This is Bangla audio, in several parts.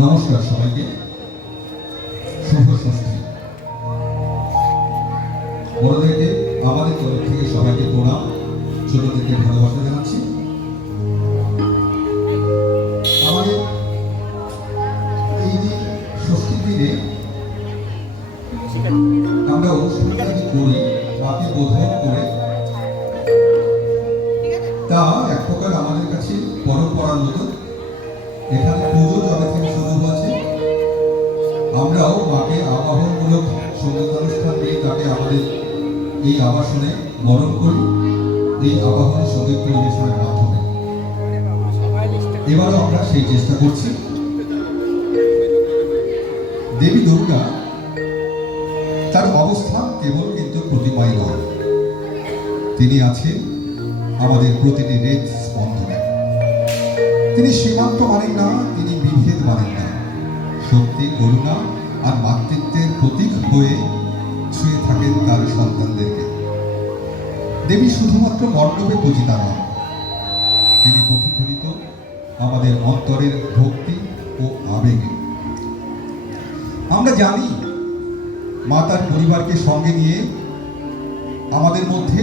নমস্কার সবাইকে। শুভ ষষ্ঠী। বড়দেরকে আমাদের তরফ থেকে সবাইকে প্রণাম, ছোটদেরকে ভালোবাসা জানাচ্ছি। আমাদের এই যে ষষ্ঠীর দিনে আমরা অনুষ্ঠানটি করি, মাকে বোধন করে, তা এক প্রকার আমাদের কাছে পরম্পরার মতো। এখানে পুজো জবে থেকে শুরু হয়েছে, আমরাও মাকে আবাহনমূলক সঙ্গীতানুষ্ঠান দিয়ে তাকে আমাদের এই আবাসনে বরণ করি, এই আবাহন সঙ্গীত পরিবেশনের মাধ্যমে। এবারও আমরা সেই চেষ্টা করছি। দেবী দুর্গা তার অবস্থান কেবল কিন্তু প্রতিমাই নয়, তিনি আছেন আমাদের প্রতিটি হৃদ স্পন্দনে। তিনি সীমান্ত মানেন না, তিনি বিভেদ মানেন না। শক্তি, করুণা আর মাতৃত্বের প্রতীক হয়ে ছুঁয়ে থাকেন তার সন্তানদেরকে। দেবী শুধুমাত্র মণ্ডপে পূজিতা নন, তিনি প্রতিফলিত আমাদের অন্তরের ভক্তি ও আবেগে। আমরা জানি মা তার পরিবারকে সঙ্গে নিয়ে আমাদের মধ্যে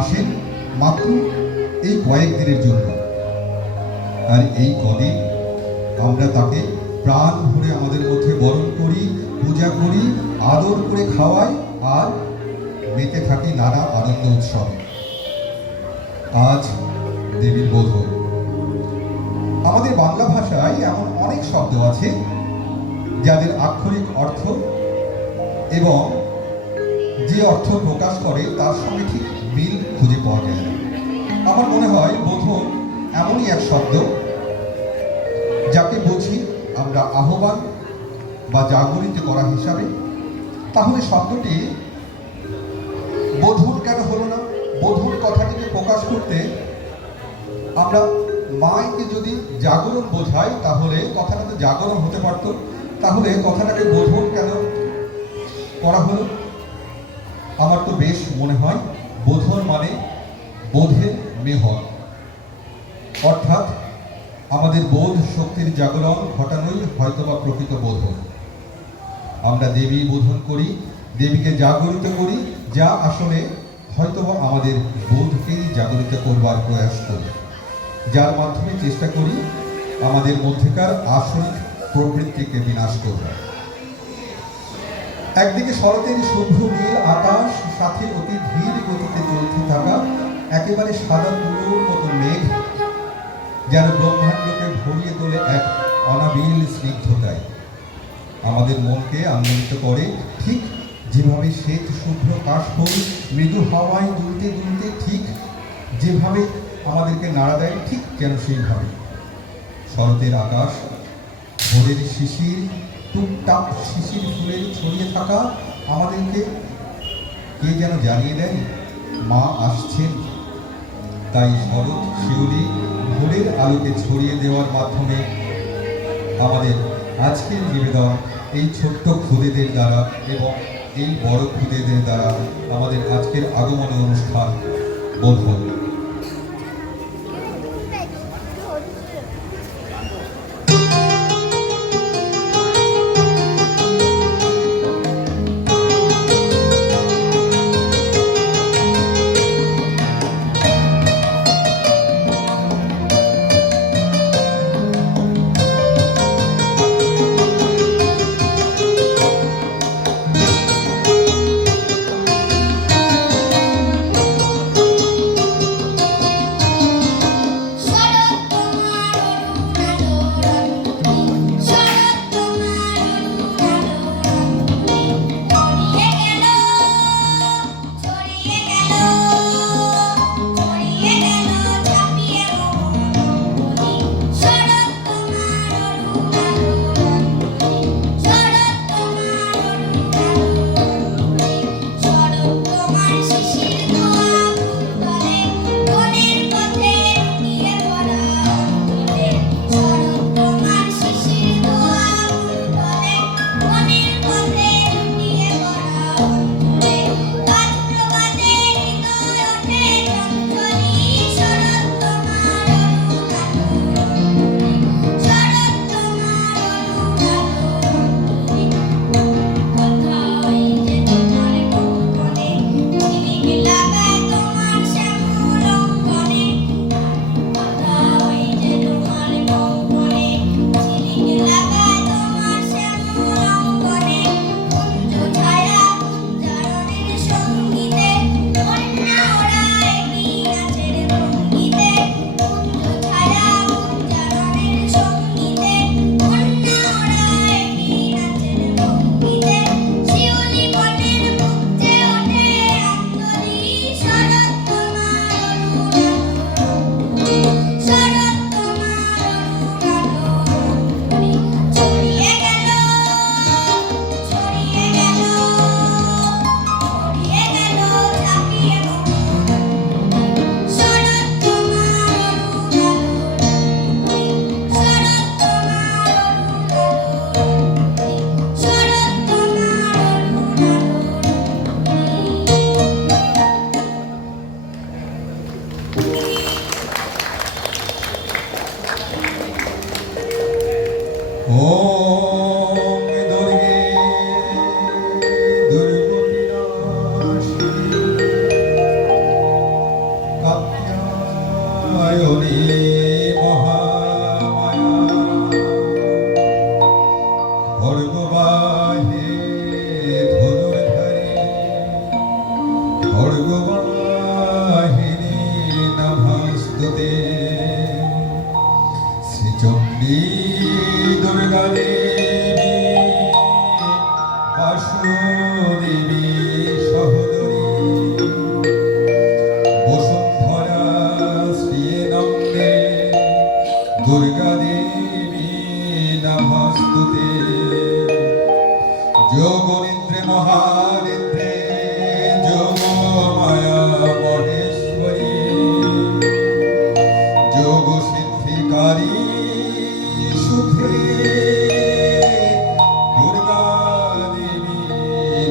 আসেন মাত্র এই কয়েকদিনের জন্য, আর এই কদিন আমরা তাকে প্রাণ ভরে আমাদের মধ্যে বরণ করি, পূজা করি, আদর করে খাওয়াই আর মেতে থাকি নানা আনন্দ উৎসবে। আজ দেবীর বোধন। আমাদের বাংলা ভাষায় এমন অনেক শব্দ আছে যাদের আক্ষরিক অর্থ এবং যে অর্থ প্রকাশ করে তার সঙ্গে ঠিক মিল খুঁজে পাওয়া যায় না। আমার মনে হয় বোধন এমনই এক শব্দ যাকে বুঝি আমরা আহ্বান বা জাগরিত করা হিসাবে। তাহলে শব্দটি বোধন কেন হলো না? বোধন কথাটিকে প্রকাশ করতে আমরা মাকে যদি জাগরণ বোঝাই তাহলে কথাটা তো জাগরণ হতে পারত, তাহলে কথাটাকে বোধন কেন করা হলো? আমার তো বেশ মনে হয় বোধন মানে বোধের মেহর, অর্থাৎ আমাদের বোধ শক্তির জাগরণ ঘটানোই হয়তোবা প্রকৃত বোধন। আমরা দেবী বোধন করি, দেবীকে জাগরিত করি, যা আসলে হয়তোবা আমাদের বোধকেই জাগরিত করবার প্রয়াস করি, যার মাধ্যমে চেষ্টা করি আমাদের মধ্যেকার আসরিক প্রবৃত্তিকে বিনাশ করবার। একদিকে শরতের শুভ্র নীল আকাশ, সাথে অতি ধীর গতিতে চলতে থাকা একেবারে সাদা তুলোর মতো মেঘ, যেন ব্রহ্মাণ্ডকে ভরিয়ে তোলে এক অনাবিল স্নিগ্ধতায়, আমাদের মনকে আনন্দিত করে। ঠিক যেভাবে শ্বেত শুভ্র কাশফুল মৃদু হাওয়ায় দুলতে দুলতে ঠিক যেভাবে আমাদেরকে নাড়া দেয়, ঠিক যেন সেইভাবে শরতের আকাশ, ভোরের শিশির, টুকটাক শিশির ফুলের ছড়িয়ে থাকা আমাদেরকে কে যেন জানিয়ে দেয় মা আসছেন। তাই শরৎ শিউলি ভোরের আলোকে ছড়িয়ে দেওয়ার মাধ্যমে আমাদের আজকের নিবেদন এই ছোট্ট খুদেদের দ্বারা এবং এই বড় খুদেদের দ্বারা আমাদের আজকের আগমন অনুষ্ঠান বোধন। নয়নে মহামায়া খড়গবাহে ধনুর্ধারী খড়গবাহিনী নমস্তুতে শ্রীচণ্ডী দুর্গা দেবী বাসুদেবী সহোদরী বসুন্ধরা শ্রীনন্দে দুর্গা দেবী নমস্তুতে যোগনিদ্রে মহানিদ্রে যোগমায়া মহেশ্বরী যোগ সিদ্ধিকারী সুধে দুর্গা দেবী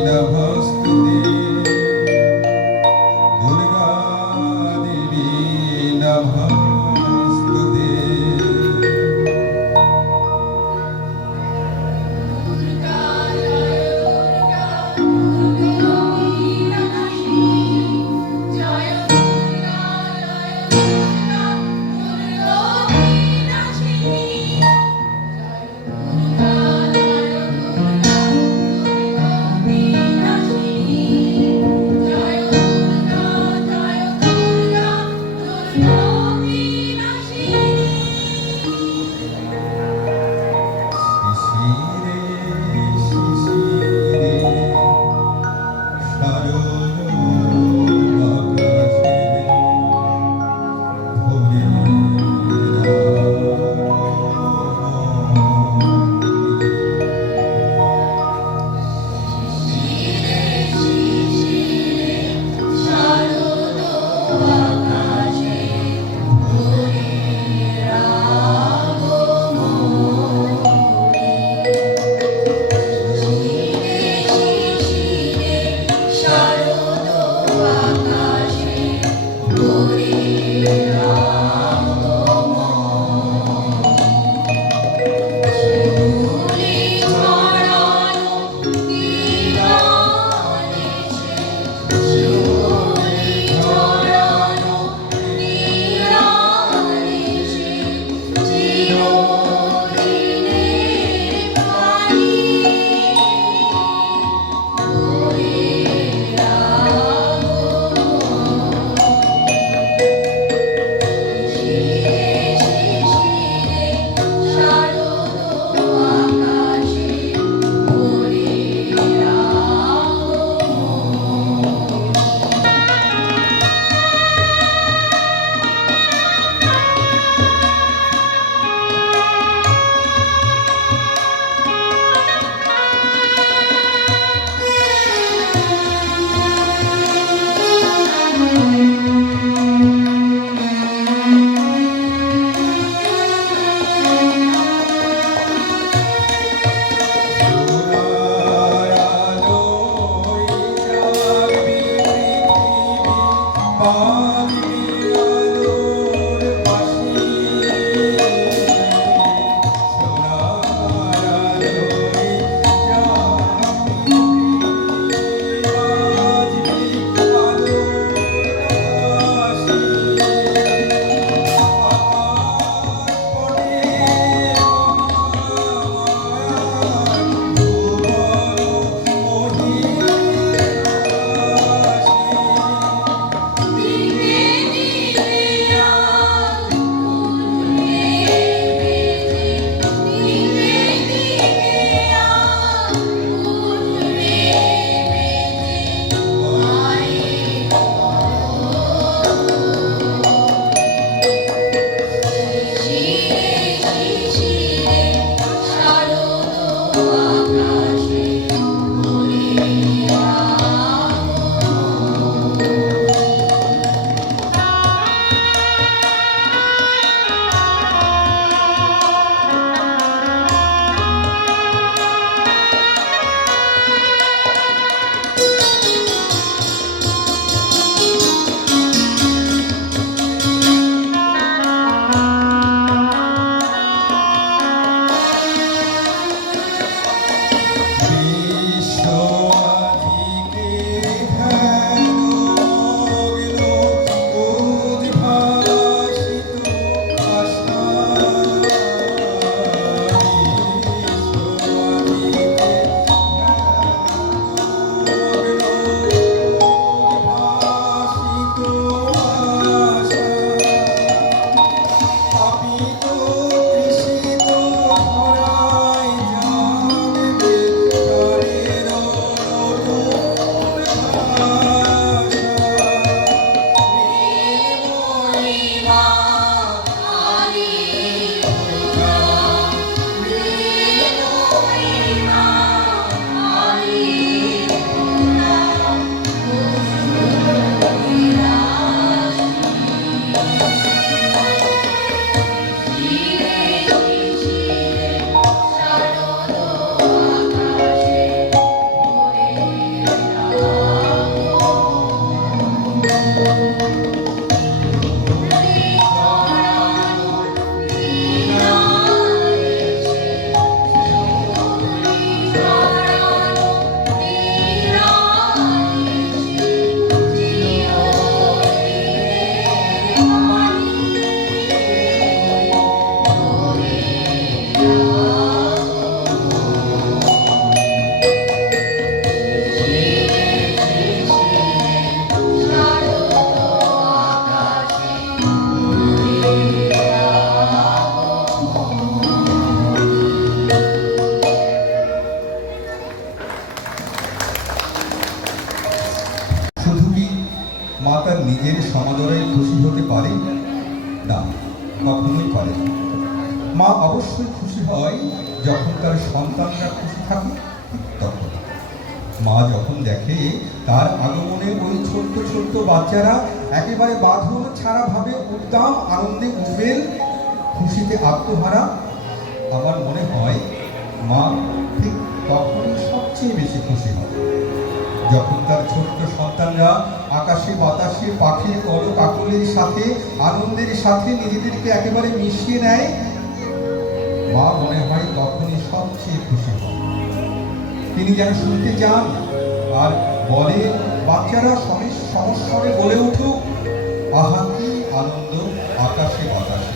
নমস্তুতে দুর্গা দেবী নমস্তুতে জয় না, কখনোই পারে না। মা অবশ্যই খুশি হয় যখন তার সন্তানরা খুশি থাকে, ঠিক তখন। মা যখন দেখে তার আগমনে ওই ছোট্ট ছোট্ট বাচ্চারা একেবারে বাঁধন ছাড়া ভাবে উদ্দাম আনন্দে উঠবেন, খুশিতে আত্মহারা, আমার মনে হয় মা ঠিক তখনই সবচেয়ে বেশি খুশি হয় যখন তার ছোট্ট সন্তানরা আকাশে বাতাসে পাখির কলকাকলির সাথে আনন্দের সাথে নিজেদেরকে একেবারে মিশিয়ে নেয়। মা মনে হয় তখনই সবচেয়ে খুশি হয়। তিনি যেন শুনতে চান আর বলে, বাচ্চারা সমস্বরে বলে উঠুক, আহা কি আনন্দ আকাশে বাতাসে।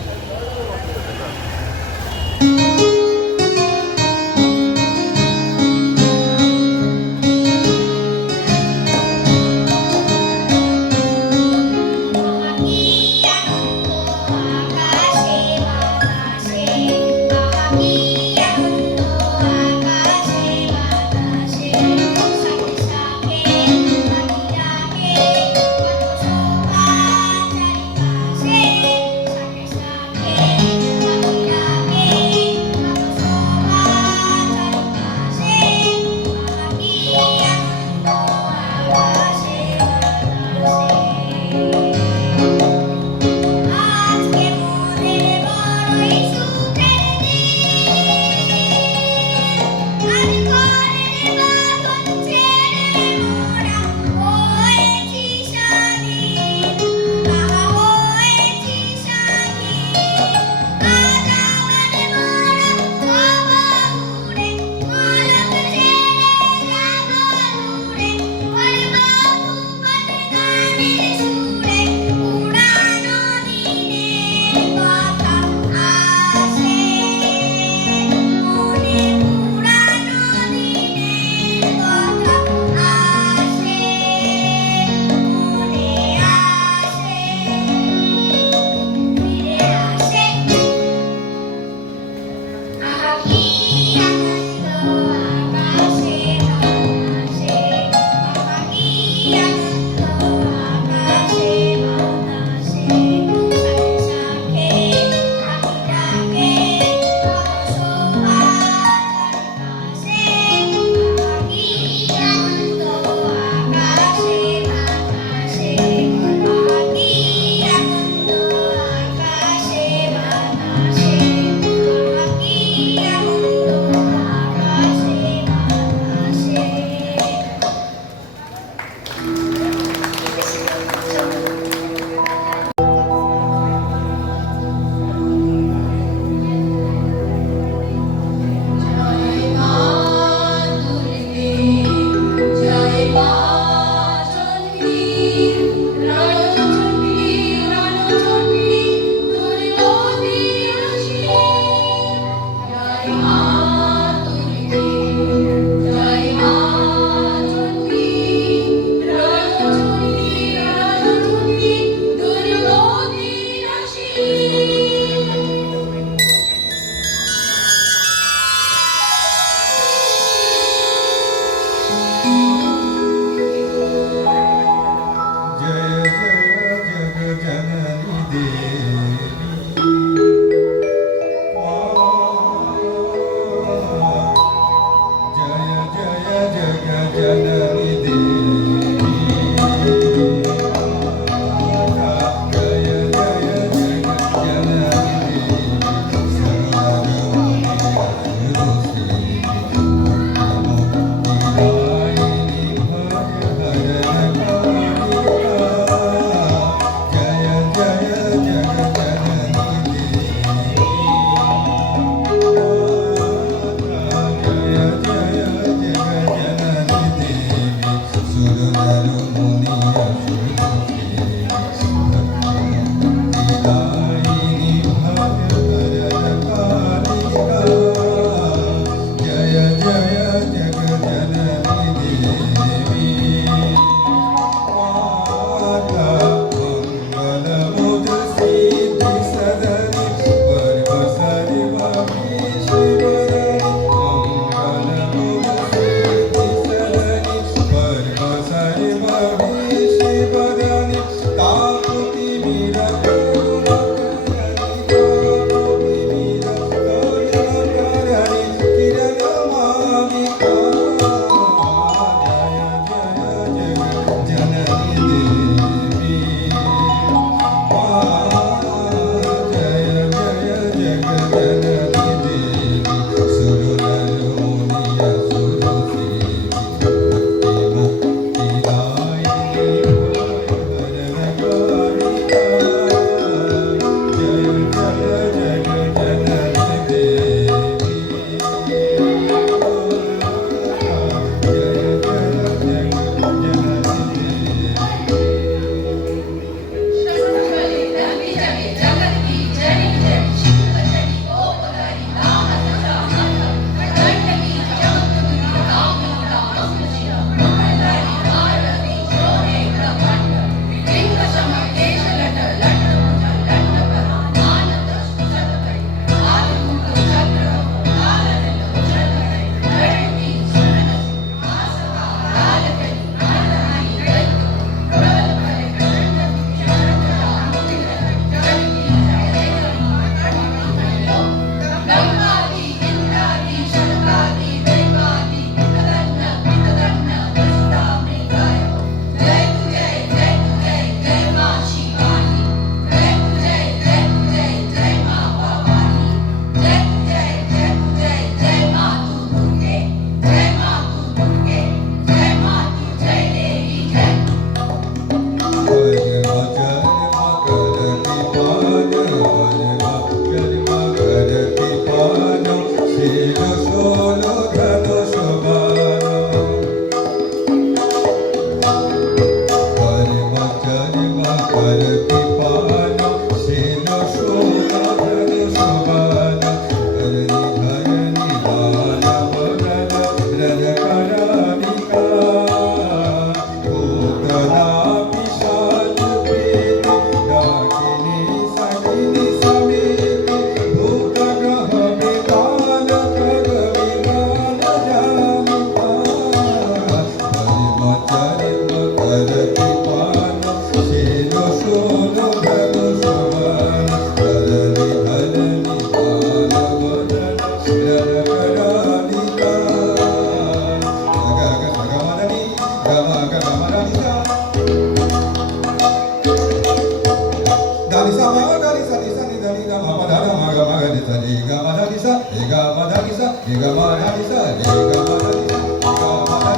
নি রা মা ধা রা মা গা রে সা রে গা মা ধা নি সা রে গা মা ধা নি সা রে গা মা ধা নি সা রে গা মা ধা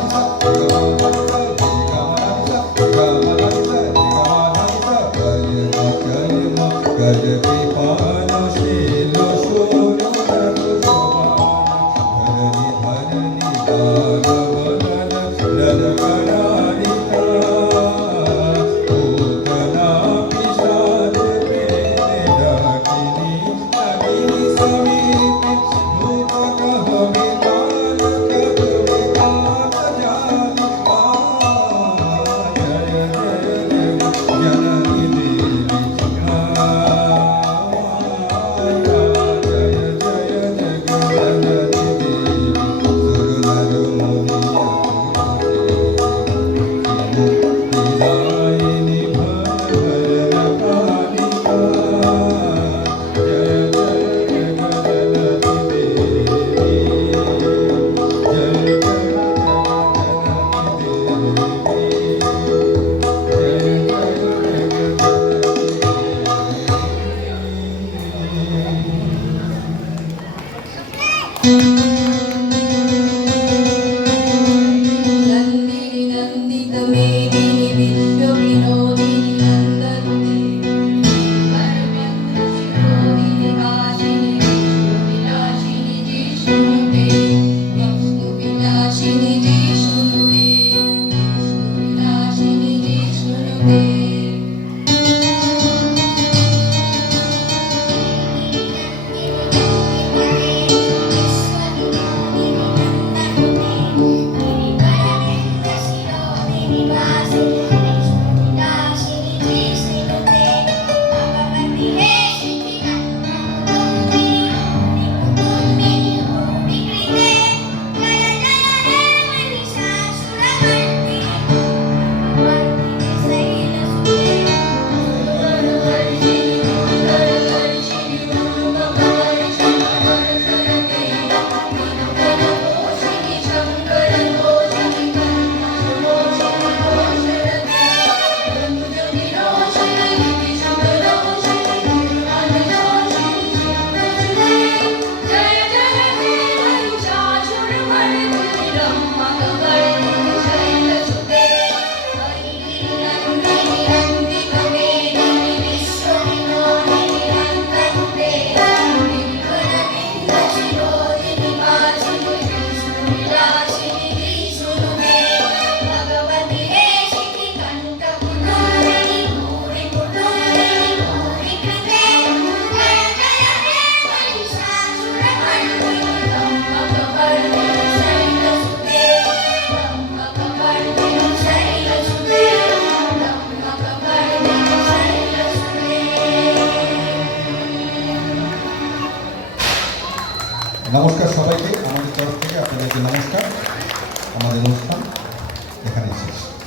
নি সা গা মা ধা নি সা রে গা মা ধা নি সা রে গা মা ধা নি সা গা মা ধা নি সা রে গা মা ধা নি সা কর কৃপান শীল শূন্য নমস্কার সবাইকে, আমাদের তরফ থেকে আপনাদেরকে নমস্কার। আমাদের অনুষ্ঠান এখানেই শেষ।